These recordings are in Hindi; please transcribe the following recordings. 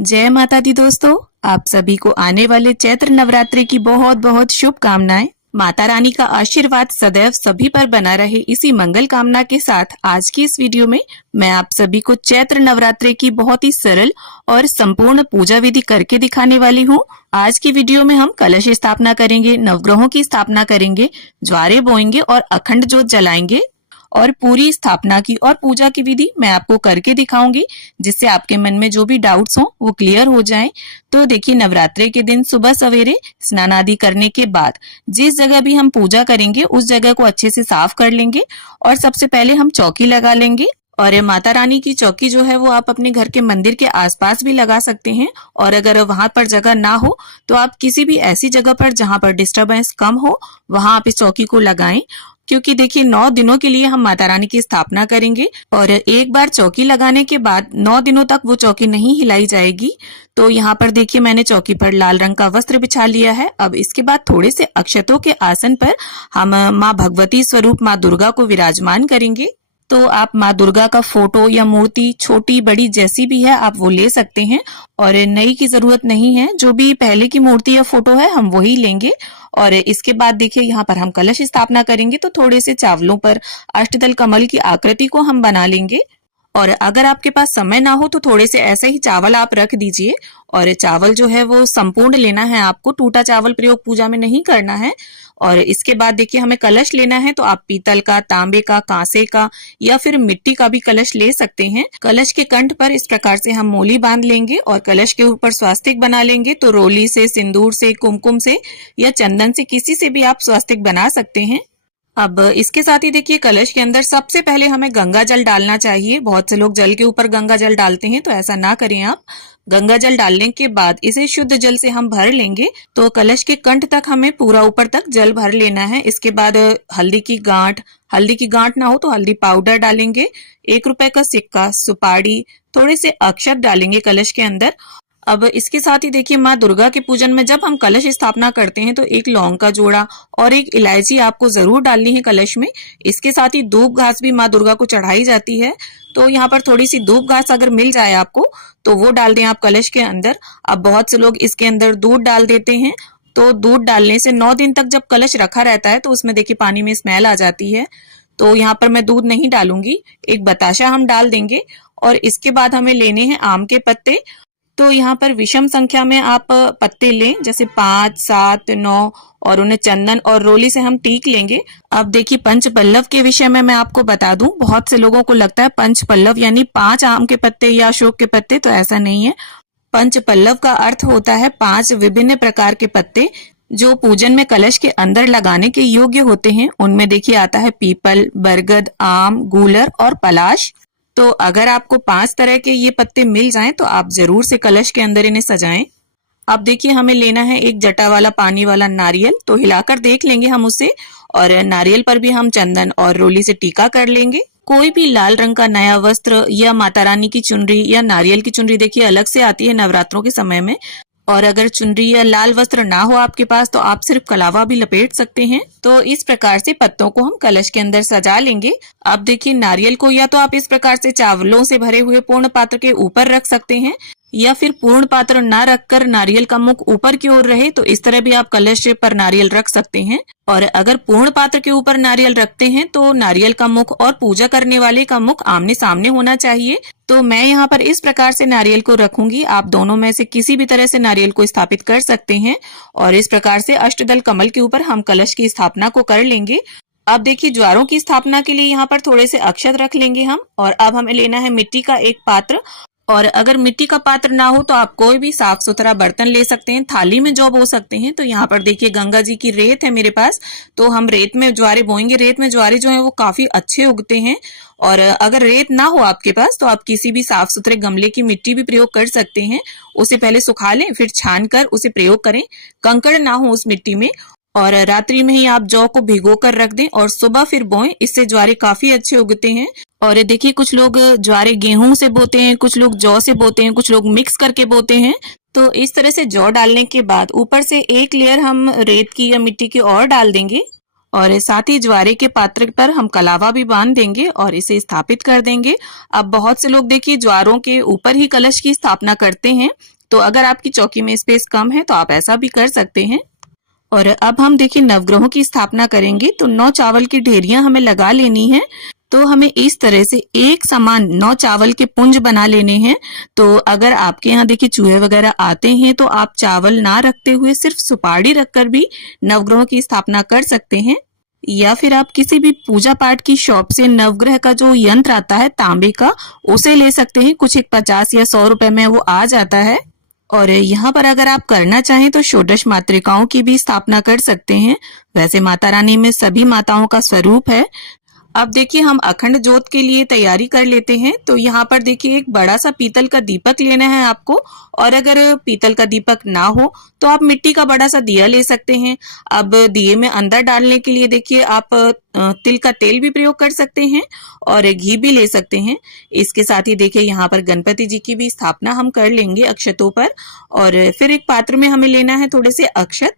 जय माता दी दोस्तों, आप सभी को आने वाले चैत्र नवरात्रि की बहुत बहुत शुभकामनाएं। माता रानी का आशीर्वाद सदैव सभी पर बना रहे, इसी मंगल कामना के साथ आज की इस वीडियो में मैं आप सभी को चैत्र नवरात्रि की बहुत ही सरल और संपूर्ण पूजा विधि करके दिखाने वाली हूँ। आज की वीडियो में हम कलश स्थापना करेंगे, नवग्रहों की स्थापना करेंगे, ज्वारे बोएंगे और अखंड ज्योत जलाएंगे और पूरी स्थापना की और पूजा की विधि मैं आपको करके दिखाऊंगी, जिससे आपके मन में जो भी डाउट्स हो वो क्लियर हो जाएं। तो देखिए, नवरात्रि के दिन सुबह सवेरे स्नान आदि करने के बाद जिस जगह भी हम पूजा करेंगे उस जगह को अच्छे से साफ कर लेंगे और सबसे पहले हम चौकी लगा लेंगे। और माता रानी की चौकी जो है वो आप अपने घर के मंदिर के आसपास भी लगा सकते हैं, और अगर वहां पर जगह ना हो तो आप किसी भी ऐसी जगह पर जहां पर डिस्टरबेंस कम हो वहां आप इस चौकी को लगाएं। क्योंकि देखिए 9 दिनों के लिए हम माता रानी की स्थापना करेंगे और एक बार चौकी लगाने के बाद 9 दिनों तक वो चौकी नहीं हिलाई जाएगी। तो यहाँ पर देखिए, मैंने चौकी पर लाल रंग का वस्त्र बिछा लिया है। अब इसके बाद थोड़े से अक्षतों के आसन पर हम माँ भगवती स्वरूप माँ दुर्गा को विराजमान करेंगे। तो आप माँ दुर्गा का फोटो या मूर्ति छोटी बड़ी जैसी भी है आप वो ले सकते हैं, और नई की जरूरत नहीं है। जो भी पहले की मूर्ति या फोटो है हम वही लेंगे। और इसके बाद देखिए, यहाँ पर हम कलश स्थापना करेंगे तो थोड़े से चावलों पर अष्टदल कमल की आकृति को हम बना लेंगे। और अगर आपके पास समय ना हो तो थोड़े से ऐसे ही चावल आप रख दीजिए। और चावल जो है वो संपूर्ण लेना है आपको, टूटा चावल प्रयोग पूजा में नहीं करना है। और इसके बाद देखिए, हमें कलश लेना है तो आप पीतल का, तांबे का, कांसे का या फिर मिट्टी का भी कलश ले सकते हैं। कलश के कंठ पर इस प्रकार से हम मोली बांध लेंगे और कलश के ऊपर स्वास्तिक बना लेंगे। तो रोली से, सिंदूर से, कुमकुम से या चंदन से, किसी से भी आप स्वास्तिक बना सकते हैं। अब इसके साथ ही देखिए, कलश के अंदर सबसे पहले हमें गंगा जल डालना चाहिए। बहुत से लोग जल के ऊपर गंगा जल डालते हैं, तो ऐसा ना करें आप। गंगा जल डालने के बाद इसे शुद्ध जल से हम भर लेंगे। तो कलश के कंठ तक हमें पूरा ऊपर तक जल भर लेना है। इसके बाद हल्दी की गांठ ना हो तो हल्दी पाउडर डालेंगे, 1 रुपए का सिक्का, सुपारी, थोड़े से अक्षत डालेंगे कलश के अंदर। अब इसके साथ ही देखिए, माँ दुर्गा के पूजन में जब हम कलश स्थापना करते हैं तो एक लौंग का जोड़ा और एक इलायची आपको जरूर डालनी है कलश में। इसके साथ ही दूब घास भी माँ दुर्गा को चढ़ाई जाती है। तो यहाँ पर थोड़ी सी दूब घास अगर मिल जाए आपको तो वो डाल दें आप कलश के अंदर। अब बहुत से लोग इसके अंदर दूध डाल देते हैं, तो दूध डालने से 9 दिन तक जब कलश रखा रहता है तो उसमें देखिए पानी में स्मेल आ जाती है। तो यहाँ पर मैं दूध नहीं डालूंगी, एक बताशा हम डाल देंगे। और इसके बाद हमें लेने हैं आम के पत्ते। तो यहाँ पर विषम संख्या में आप पत्ते लें, जैसे 5, 7, 9, और उन्हें चंदन और रोली से हम टीक लेंगे। अब देखिए, पंच पल्लव के विषय में मैं आपको बता दूं, बहुत से लोगों को लगता है पंच पल्लव यानी 5 आम के पत्ते या अशोक के पत्ते, तो ऐसा नहीं है। पंच पल्लव का अर्थ होता है 5 विभिन्न प्रकार के पत्ते जो पूजन में कलश के अंदर लगाने के योग्य होते हैं। उनमें देखिए आता है पीपल, बरगद, आम, गूलर और पलाश। तो अगर आपको 5 तरह के ये पत्ते मिल जाएं तो आप जरूर से कलश के अंदर इन्हें सजाएं। अब देखिए, हमें लेना है एक जटा वाला पानी वाला नारियल। तो हिलाकर देख लेंगे हम उसे, और नारियल पर भी हम चंदन और रोली से टीका कर लेंगे। कोई भी लाल रंग का नया वस्त्र या माता रानी की चुनरी या नारियल की चुनरी देखिए अलग से आती है नवरात्रों के समय में। और अगर चुनरी या लाल वस्त्र ना हो आपके पास तो आप सिर्फ कलावा भी लपेट सकते हैं। तो इस प्रकार से पत्तों को हम कलश के अंदर सजा लेंगे। अब देखिए, नारियल को या तो आप इस प्रकार से चावलों से भरे हुए पूर्ण पात्र के ऊपर रख सकते हैं, या फिर पूर्ण पात्र ना रखकर नारियल का मुख ऊपर की ओर रहे तो इस तरह भी आप कलश पर नारियल रख सकते हैं। और अगर पूर्ण पात्र के ऊपर नारियल रखते हैं तो नारियल का मुख और पूजा करने वाले का मुख आमने सामने होना चाहिए। तो मैं यहाँ पर इस प्रकार से नारियल को रखूंगी। आप दोनों में से किसी भी तरह से नारियल को स्थापित कर सकते हैं। और इस प्रकार से अष्टदल कमल के ऊपर हम कलश की स्थापना को कर लेंगे। अब देखिए, ज्वारों की स्थापना के लिए यहाँ पर थोड़े से अक्षत रख लेंगे हम। और अब हमें लेना है मिट्टी का एक पात्र। और अगर मिट्टी का पात्र ना हो तो आप कोई भी साफ सुथरा बर्तन ले सकते हैं, थाली में जौ बो सकते हैं। तो यहाँ पर देखिए, गंगा जी की रेत है मेरे पास, तो हम रेत में ज्वारे बोएंगे। रेत में ज्वारे जो है वो काफी अच्छे उगते हैं। और अगर रेत ना हो आपके पास तो आप किसी भी साफ सुथरे गमले की मिट्टी भी प्रयोग कर सकते हैं। उसे पहले सुखा लें, फिर छान कर उसे प्रयोग करें, कंकड़ ना हो उस मिट्टी में। और रात्रि में ही आप जौ को भिगो कर रख दें और सुबह फिर बोएं, इससे ज्वारे काफी अच्छे उगते हैं। और देखिए, कुछ लोग ज्वारे गेहूं से बोते हैं, कुछ लोग जौ से बोते हैं, कुछ लोग मिक्स करके बोते हैं। तो इस तरह से जौ डालने के बाद ऊपर से एक लेयर हम रेत की या मिट्टी की और डाल देंगे। और साथ ही ज्वारे के पात्र पर हम कलावा भी बांध देंगे और इसे स्थापित कर देंगे। अब बहुत से लोग देखिए ज्वारों के ऊपर ही कलश की स्थापना करते हैं, तो अगर आपकी चौकी में स्पेस कम है तो आप ऐसा भी कर सकते हैं। और अब हम देखिए नवग्रहों की स्थापना करेंगे, तो 9 चावल की ढेरियां हमें लगा लेनी है। तो हमें इस तरह से एक समान 9 चावल के पुंज बना लेने हैं। तो अगर आपके यहाँ देखिए चूहे वगैरह आते हैं तो आप चावल ना रखते हुए सिर्फ सुपारी रखकर भी नवग्रहों की स्थापना कर सकते हैं, या फिर आप किसी भी पूजा पाठ की शॉप से नवग्रह का जो यंत्र आता है तांबे का, उसे ले सकते हैं। कुछ एक 50 या 100 रुपए में वो आ जाता है। और यहाँ पर अगर आप करना चाहें तो षोडश मातृकाओं की भी स्थापना कर सकते हैं। वैसे माता रानी में सभी माताओं का स्वरूप है। अब देखिए हम अखंड ज्योत के लिए तैयारी कर लेते हैं। तो यहाँ पर देखिए एक बड़ा सा पीतल का दीपक लेना है आपको, और अगर पीतल का दीपक ना हो तो आप मिट्टी का बड़ा सा दिया ले सकते हैं। अब दिए में अंदर डालने के लिए देखिए आप तिल का तेल भी प्रयोग कर सकते हैं और घी भी ले सकते हैं। इसके साथ ही देखिए यहाँ पर गणपति जी की भी स्थापना हम कर लेंगे अक्षतों पर। और फिर एक पात्र में हमें लेना है थोड़े से अक्षत,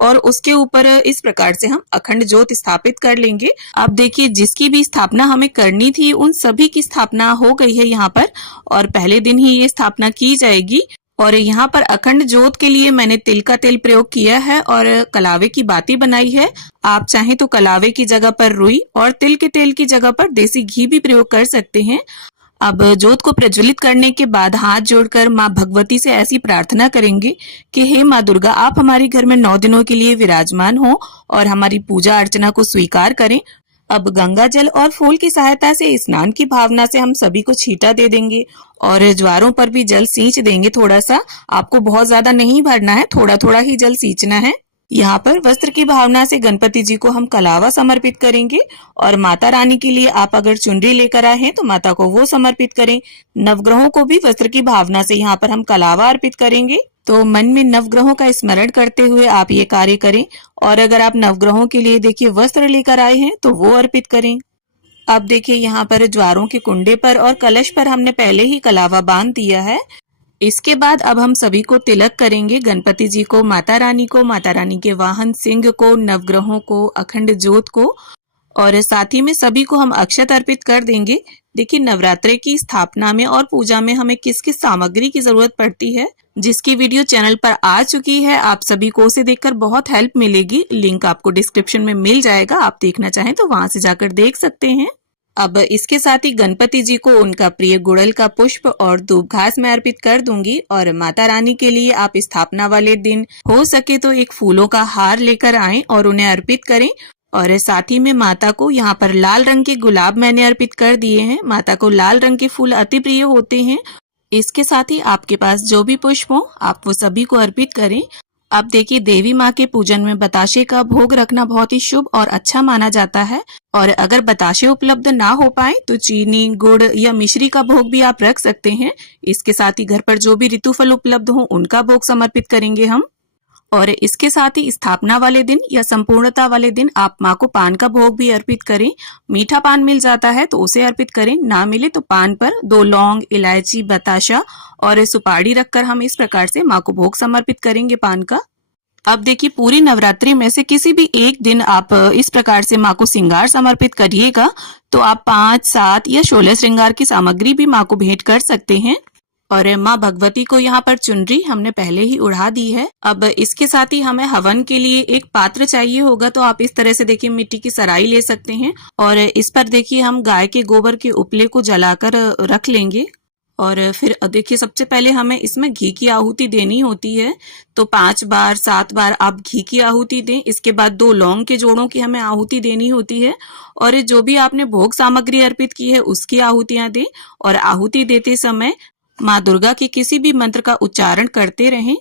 और उसके ऊपर इस प्रकार से हम अखंड ज्योत स्थापित कर लेंगे। अब देखिए जिसकी भी स्थापना हमें करनी थी उन सभी की स्थापना हो गई है यहाँ पर, और पहले दिन ही ये स्थापना की जाएगी। और यहाँ पर अखंड ज्योत के लिए मैंने तिल का तेल प्रयोग किया है और कलावे की बाती बनाई है। आप चाहें तो कलावे की जगह पर रुई और तिल के तेल की जगह पर देसी घी भी प्रयोग कर सकते हैं। अब ज्योत को प्रज्वलित करने के बाद हाथ जोड़कर माँ भगवती से ऐसी प्रार्थना करेंगे कि हे माँ दुर्गा, आप हमारे घर में 9 दिनों के लिए विराजमान हो और हमारी पूजा अर्चना को स्वीकार करें। अब गंगा जल और फूल की सहायता से स्नान की भावना से हम सभी को छींटा दे देंगे और ज्वारों पर भी जल सींच देंगे। थोड़ा सा, आपको बहुत ज्यादा नहीं भरना है, थोड़ा थोड़ा ही जल सींचना है। यहाँ पर वस्त्र की भावना से गणपति जी को हम कलावा समर्पित करेंगे, और माता रानी के लिए आप अगर चुनरी लेकर आए हैं तो माता को वो समर्पित करें। नवग्रहों को भी वस्त्र की भावना से यहाँ पर हम कलावा अर्पित करेंगे। तो मन में नवग्रहों का स्मरण करते हुए आप ये कार्य करें। और अगर आप नवग्रहों के लिए देखिए वस्त्र लेकर आए हैं तो वो अर्पित करें। अब देखिए यहाँ पर ज्वारों के कुंडे पर और कलश पर हमने पहले ही कलावा बांध दिया है। इसके बाद अब हम सभी को तिलक करेंगे, गणपति जी को, माता रानी को, माता रानी के वाहन सिंह को, नवग्रहों को, अखंड ज्योत को, और साथ ही में सभी को हम अक्षत अर्पित कर देंगे। देखिए नवरात्रि की स्थापना में और पूजा में हमें किस किस सामग्री की जरूरत पड़ती है, जिसकी वीडियो चैनल पर आ चुकी है। आप सभी को उसे देखकर बहुत हेल्प मिलेगी। लिंक आपको डिस्क्रिप्शन में मिल जाएगा, आप देखना चाहें तो वहां से जाकर देख सकते हैं। अब इसके साथ ही गणपति जी को उनका प्रिय गुड़हल का पुष्प और धूप घास में अर्पित कर दूंगी। और माता रानी के लिए आप स्थापना वाले दिन हो सके तो एक फूलों का हार लेकर आएं और उन्हें अर्पित करें। और साथ ही में माता को यहाँ पर लाल रंग के गुलाब मैंने अर्पित कर दिए हैं। माता को लाल रंग के फूल अति प्रिय होते हैं। इसके साथ ही आपके पास जो भी पुष्प हो आप वो सभी को अर्पित करें। अब देखिए देवी माँ के पूजन में बताशे का भोग रखना बहुत ही शुभ और अच्छा माना जाता है। और अगर बताशे उपलब्ध ना हो पाए तो चीनी, गुड़ या मिश्री का भोग भी आप रख सकते हैं। इसके साथ ही घर पर जो भी ऋतुफल उपलब्ध हो उनका भोग समर्पित करेंगे हम। और इसके साथ ही स्थापना वाले दिन या संपूर्णता वाले दिन आप माँ को पान का भोग भी अर्पित करें। मीठा पान मिल जाता है तो उसे अर्पित करें, ना मिले तो पान पर 2 लौंग, इलायची, बताशा और सुपारी रखकर हम इस प्रकार से माँ को भोग समर्पित करेंगे पान का। अब देखिए पूरी नवरात्रि में से किसी भी एक दिन आप इस प्रकार से माँ को श्रृंगार समर्पित करिएगा तो आप 5, 7 या 16 श्रृंगार की सामग्री भी माँ को भेंट कर सकते हैं। और माँ भगवती को यहाँ पर चुनरी हमने पहले ही उड़ा दी है। अब इसके साथ ही हमें हवन के लिए एक पात्र चाहिए होगा, तो आप इस तरह से देखिए मिट्टी की सराई ले सकते हैं और इस पर देखिए हम गाय के गोबर के उपले को जलाकर रख लेंगे। और फिर देखिए सबसे पहले हमें इसमें घी की आहुति देनी होती है, तो 5 बार 7 बार आप घी की आहुति दें। इसके बाद 2 लौंग के जोड़ों की हमें आहुति देनी होती है, और जो भी आपने भोग सामग्री अर्पित की है उसकी आहुतियां दें। और आहुति देते समय माँ दुर्गा के किसी भी मंत्र का उच्चारण करते रहें।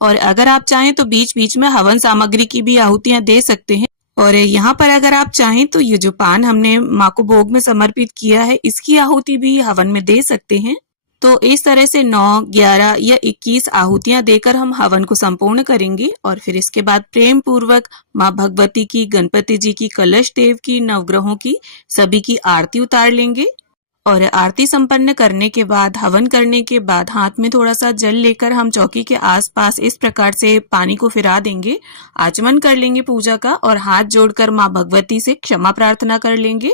और अगर आप चाहें तो बीच बीच में हवन सामग्री की भी आहुतियां दे सकते हैं। और यहाँ पर अगर आप चाहें तो ये जो पान हमने माँ को भोग में समर्पित किया है इसकी आहुति भी हवन में दे सकते हैं। तो इस तरह से 9, 11 या 21 आहुतियां देकर हम हवन को संपूर्ण करेंगे। और फिर इसके बाद प्रेम पूर्वक माँ भगवती की, गणपति जी की, कलश देव की, नवग्रहों की, सभी की आरती उतार लेंगे। और आरती संपन्न करने के बाद, हवन करने के बाद हाथ में थोड़ा सा जल लेकर हम चौकी के आसपास इस प्रकार से पानी को फिरा देंगे, आचमन कर लेंगे पूजा का और हाथ जोड़कर माँ भगवती से क्षमा प्रार्थना कर लेंगे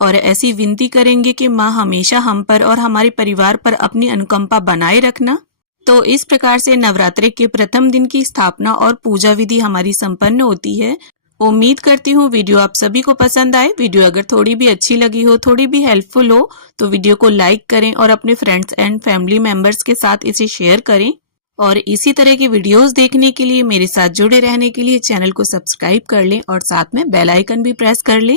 और ऐसी विनती करेंगे कि माँ हमेशा हम पर और हमारे परिवार पर अपनी अनुकंपा बनाए रखना। तो इस प्रकार से नवरात्रि के प्रथम दिन की स्थापना और पूजा विधि हमारी संपन्न होती है। उम्मीद करती हूँ वीडियो आप सभी को पसंद आए। वीडियो अगर थोड़ी भी अच्छी लगी हो, थोड़ी भी हेल्पफुल हो तो वीडियो को लाइक करें और अपने फ्रेंड्स एंड फैमिली मेंबर्स के साथ इसे शेयर करें। और इसी तरह की वीडियोस देखने के लिए, मेरे साथ जुड़े रहने के लिए चैनल को सब्सक्राइब कर लें और साथ में बेल आइकन भी प्रेस कर लें।